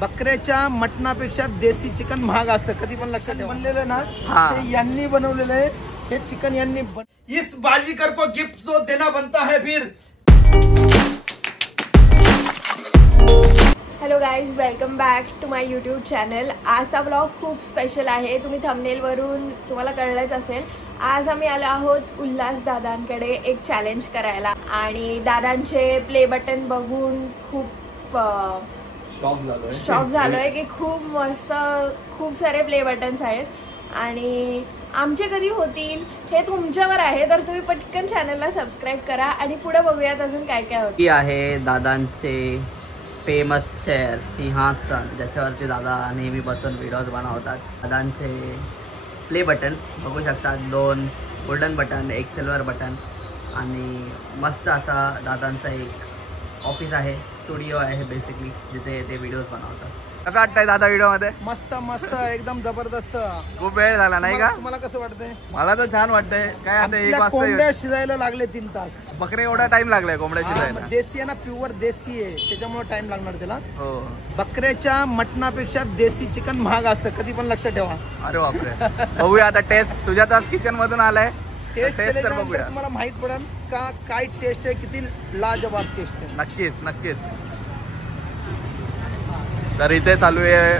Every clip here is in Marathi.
बकऱ्याच्या मटणापेक्षा देसी चिकन महाग असतं, कधी पण लक्षात ठेवा. बनलेलं ना ते यांनी बनवलेलं आहे, हे चिकन यांनी. इस बाजीगर को गिफ्ट तो देना बनता है फिर. Hello guys, welcome back to my YouTube channel. आजचा ब्लॉग खूप स्पेशल आहे. तुम्ही थंबनेलवरून तुम्हाला कळलंच असेल. आज आम्ही आलो आहोत उल्हास दादांकडे एक चॅलेंज करायला आणि दादांचे प्ले बटन बघून खूप शॉक झालोय की खूप मस्त खूप सारे प्ले बटन्स आहेत आणि आमचे कधी होतील हे तुमच्यावर आहे. तर तुम्ही पटकन चॅनलला सबस्क्राईब करा आणि पुढे बघूयात अजून काय काय होतं. ही आहे दादांचे फेमस चेअर सिंहासन, ज्याच्यावरती दादा नेहमी बसून व्हिडिओज बनवतात. दादांचे प्ले बटन बघू शकता, 2 गोल्डन बटन, 1 सिल्वर बटन आणि मस्त असा दादांचा एक ऑफिस आहे, स्टुडिओ आहे बेसिकली, जिथे ते व्हिडिओज बनवतात. कसं वाटतंय दादा व्हिडिओ मध्ये? मस्त मस्त एकदम जबरदस्त. खूप वेळ झाला नाही का? तुम्हाला कसं वाटतंय? मला तर छान वाटतंय. काय आता 1 वाजता कोंबड्या शिजायला लागले 3 तास. बकरे एवढा टाइम लागलाय कोंबड्या शिजायला? देशी आहे ना, प्युअर देशी आहे, त्याच्यामुळे टाइम लागणार त्याला. हो, बकऱ्याच्या मटणापेक्षा देशी चिकन महाग असतं, कधी पण लक्षात ठेवा. अरे बापरे. बघूया आता टेस्ट. तुझ्या तर किचन मधून आलाय, टेस्ट तर बघूया. तुम्हाला माहित पडेल का काय टेस्ट आहे, किती लाजवाब टेस्ट आहे. नक्कीच नक्कीच. तर इथे चालू आहे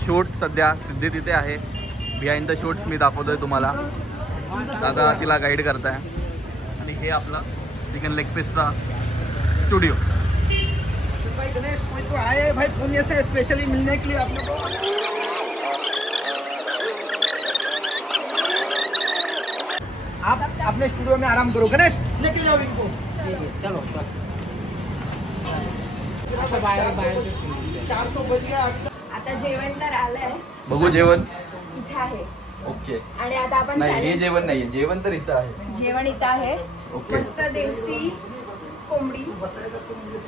शूट सध्या. सिद्धी तिथे आहे, बिहाइंड द शूट्स मी दाखवतोय तुम्हाला. दादा तिला गाईड करताय आणि हे आपला चिकन लेग पीसचा स्टुडिओ. भाई गणेश कोई तो आए भाई पुणे से स्पेशली मिलने के लिए आप लोगों को. आप अपने स्टूडियो में आराम करो. गणेश लेके जाओ इनको. चलो सर. 4 तो बज गया. आता जेवण तर आलंय, बघू जेवण इथे आहे. ओके. आणि आता आपण नाही, हे जेवण नाहीये, जेवण तर इथं आहे. जेवण इथं आहे. ओके. मस्त देसी कोंबडी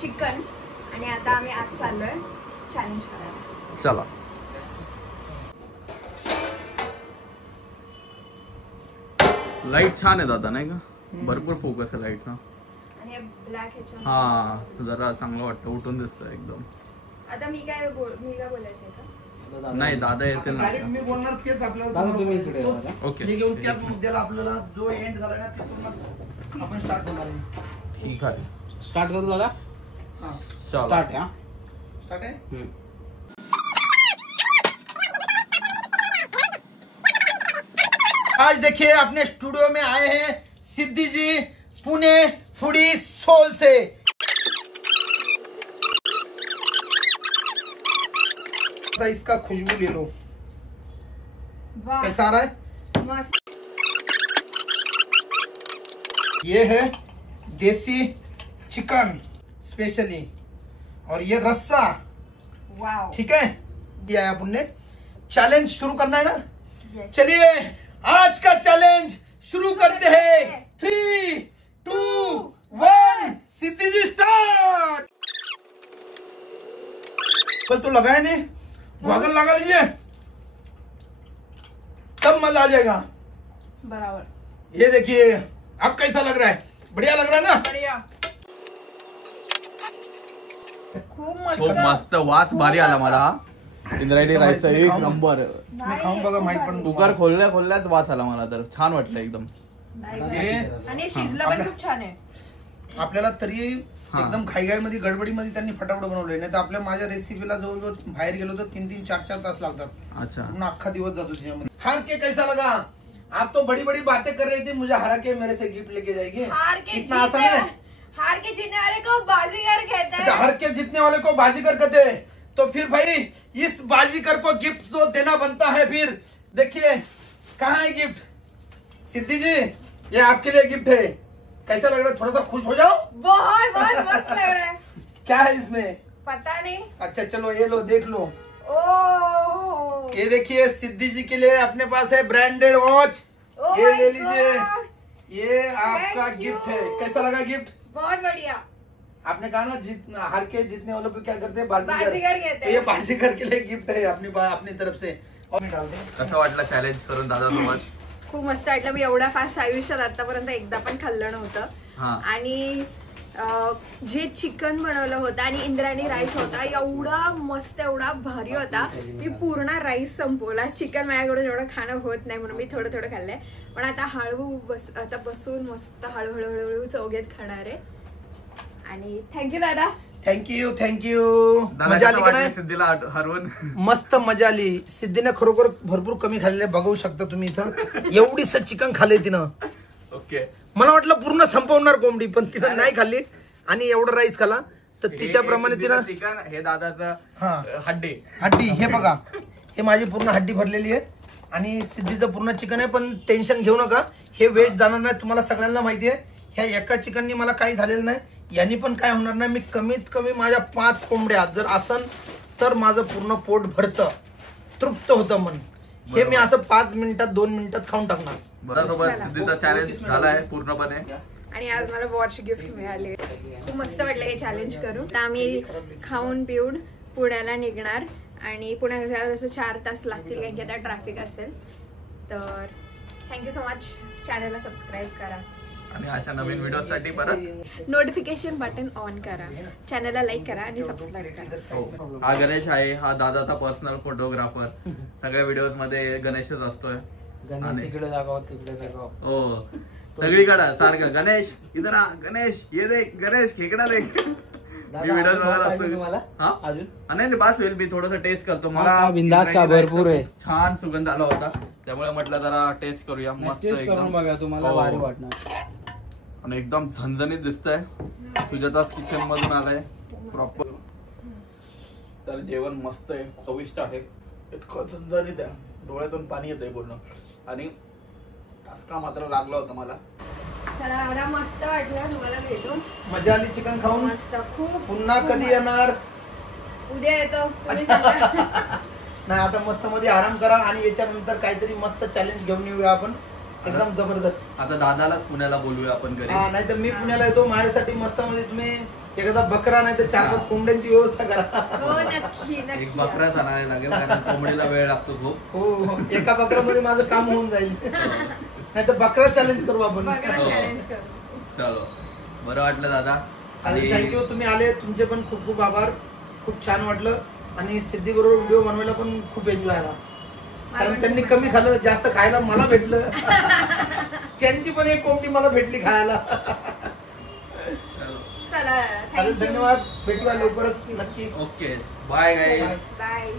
चिकन आणि आता आम्ही आज चाललोय चॅलेंज करायला. चला. लाईट छान आहे दादा, नाही का? भरपूर फोकस आहे लाईटचा. आणि ब्लॅक ह्याच्या. हा, जरा चांगलं वाटतं, उठून दिसतं एकदम. आता मी काय बोलायचं आता? नाही, दादा येतील ना. मी बोलणार तेच आपल्याला. ओके. हे घेऊन त्याच मुद्द्याला आपल्याला जो एंड झाला ना तिथूनच आपण स्टार्ट होणार आहे. ठीक आहे, स्टार्ट करू दादा. हां स्टार्ट. या स्टार्ट आहे. आज देखिए अपने स्टूडियो में आए हैं सिद्धि जी, पुणे फूडी सोल से. इसका खुशबू ले लो. वाह, कैसा आ रहा है? मस्त. ये है देसी चिकन स्पेशली, और ये रस्सा. वाव. ठीक है, दिया है अपन ने. चैलेंज शुरू करना है ना? Yes. चलिए आज का चैलेंज शुरू करते हैं. 3, 2, 1 सिद्धि जी स्टार्ट. कल तो लगाए नहीं, वागल लगा लीजिए, तब मजा आ जाएगा. बराबर. ये देखिए, अब कैसा लग रहा है? बढ़िया लग रहा है ना? बढ़िया. खूप खूप मस्त. मस्त. वास भारी आला मला. इंद्रायणी राईसचा एक नंबर. मी खाऊन बघा, माहित पडेल. कुकर खोलल्याच वास आला मला, तर छान वाटलं एकदम. आणि शिजलं पण खूप छान आहे. आपल्याला तरी एकदम घाईघाईमध्ये गडबडीमध्ये त्यांनी फटाफट बनवले, नाही तर आपल्या माझ्या रेसिपीला जवळजवळ बाहेर गेलो तर 3-3, 4-4 तास लागतात. अच्छा. पूर्ण अख्खा दिवस जातो त्याच्यामध्ये. हार के कैसा लगा? आप तो बड़ी बड़ी बातें कर रही थी, मुझे हरा के मेरे से गिफ्ट लेके जाएगी. हार के इतना आसान है? हार के जीतने वाले को बाजीगर कहते अच्छा, हैं. हार के जीतने वाले को बाजीगर कहते हैं. तो फिर भाई इस बाजीगर को गिफ्ट तो देना बनता है फिर. देखिए कहाँ है गिफ्ट. सिद्धि जी, ये आपके लिए गिफ्ट है. कैसा लग रहा है? थोड़ा सा खुश हो जाओ. बहुत बहुत मस्त लग रहा है. क्या है इसमें? पता नहीं. अच्छा चलो, ये लो, देख लो. ओह, ये देखिए सिद्धि जी के लिए अपने पास है ब्रांडेड वॉच. ये ले लीजिए, ये आपका गिफ्ट है. कैसा लगा गिफ्ट? बहुत बढ़िया. आपने कहा ना, हार के जीतने वालों को क्या करते हैं? बाजीगर कहते तो हैं. ये बाजीगर के लिए गिफ्ट है अपनी तरफ से. और डाल दें. कसं वाटलं चॅलेंज करून दादा सोबत? खूप मस्त वाटलं. मी एवढा फास्ट आयुष्यात आतापर्यंत एकदा पण खाल्लं नव्हतं. हा. आणि जे चिकन बनवलं होतं आणि इंद्रायणी राईस होता, एवढा मस्त एवढा भारी होता. मी पूर्ण राईस संपवला. चिकन माझ्याकडून एवढं खाणं होत नाही म्हणून मी थोडं थोडं खाल्लंय. पण आता बसून मस्त हळूहळू चौघेत खाणार आहे. आणि थँक्यू दादा. थँक्यू. मजा आली का नाही? सिद्धीला हरवून मस्त मजा आली. सिद्धीने खरोखर भरपूर कमी खाल्ले, बघू शकता तुम्ही इथं. एवढीच चिकन खाल्ले तिनं. ओके. मला वाटलं पूर्ण संपवणार कोंबडी, पण तिनं नाही खाल्ली आणि एवढं राईस खाला. तर तिच्याप्रमाणे तिनं चिकन हे दादाचं हड्डी हे बघा, हे माझी पूर्ण हड्डी भरलेली आहे आणि सिद्धीचं पूर्ण चिकन आहे. पण टेन्शन घेऊ नका, हे वेट जाणार नाही. तुम्हाला सगळ्यांना माहिती आहे ह्या एका चिकननी मला काही झालेलं नाही, यांनी पण काय होणार नाही. मी कमीत कमी माझ्या 5 कोंबड्या जर असन तर माझं पूर्ण पोट भरतं, तृप्त होतं मन. हे मी असं 5 मिनिटात 2 मिनिटात खाऊन टाकणार. बरोबर. सिद्धीचा चॅलेंज झालाय पूर्णपणे. आणि आज मला वॉच गिफ्ट मिळाले. खूप मस्त वाटलं हे चॅलेंज करून. तर आम्ही खाऊन पिऊन पुण्याला निघणार आणि पुण्याला जसं 4 तास लागतील कारण की आता ट्रॅफिक असेल. तर थँक्यू सो मच. चॅनलला सबस्क्राईब करा आणि अशा नवीन व्हिडिओसाठी परत नोटिफिकेशन बटन ऑन करा, चॅनलला लाईक करा आणि सबस्क्राईब करा. हा गणेश आहे, हा दादाचा पर्सनल फोटोग्राफर. सगळ्या व्हिडिओज मध्ये गणेशच असतोय. इकडे दाखव तिकडे दाखव. हो, सगळीकडे सारखं गणेश इधर आ, गणेश ये दे, गणेश खेकडा दे. मी व्हिडिओ बघत असतो. अजून नाही बस होईल. मी थोडस टेस्ट करतो. मला बिंदास का भरपूर आहे. छान सुगंध आला होता, त्यामुळे म्हटलं जरा टेस्ट करूया. मस्त एकदम बघा, तुम्हाला भारी वाटणार आणि एकदम झणझणीत दिसतंय. सुजाताच किचन मधून आलाय प्रॉपर. तर जेवण मस्त आहे, चविष्ट आहे, इतकं झणझणीत आहे, डोळ्यातून पाणी येत आहे पूर्ण. आणि ठसका मात्र लागला होता मला. चला मला मस्त वाटलं तुम्हाला भेटून. मजा आली चिकन खाऊन. मस्त खूप. पुन्हा कधी येणार? उद्या येतो. नाही, आता मस्त मध्ये आराम करा आणि याच्यानंतर काहीतरी मस्त चॅलेंज घेऊन येऊया आपण, एकदम जबरदस्त. आता दादालाच पुण्याला बोलूया आपण घरी. नाही तर मी पुण्याला येतो. माझ्यासाठी मस्त मध्ये तुम्ही एखादा बकरा नाही तर 4-5 कोंबड्यांची व्यवस्था करा. हो नक्की एक नक्की. बकरा चालायला लागेल कारण कोंबडीला वेळ लागतो खूप. हो, एका बकऱ्यामध्ये माझं काम होऊन जाईल. नाही तर बकरा चॅलेंज करू आपण. चॅलेंज करू. चलो, बरं वाटलं दादा. आणि थँक्यू, तुम्ही आले, तुमचे पण खूप खूप आभार. खूप छान वाटलं आणि सिद्धी बरोबर व्हिडिओ बनवायला पण खूप एन्जॉय आला. कारण त्यांनी कमी खाल्लं, जास्त खायला मला भेटलं. त्यांची पण एक कोंबडी मला भेटली खायला. चला चालेल, धन्यवाद. भेटूया लवकरच नक्की. Okay, bye guys. बाय.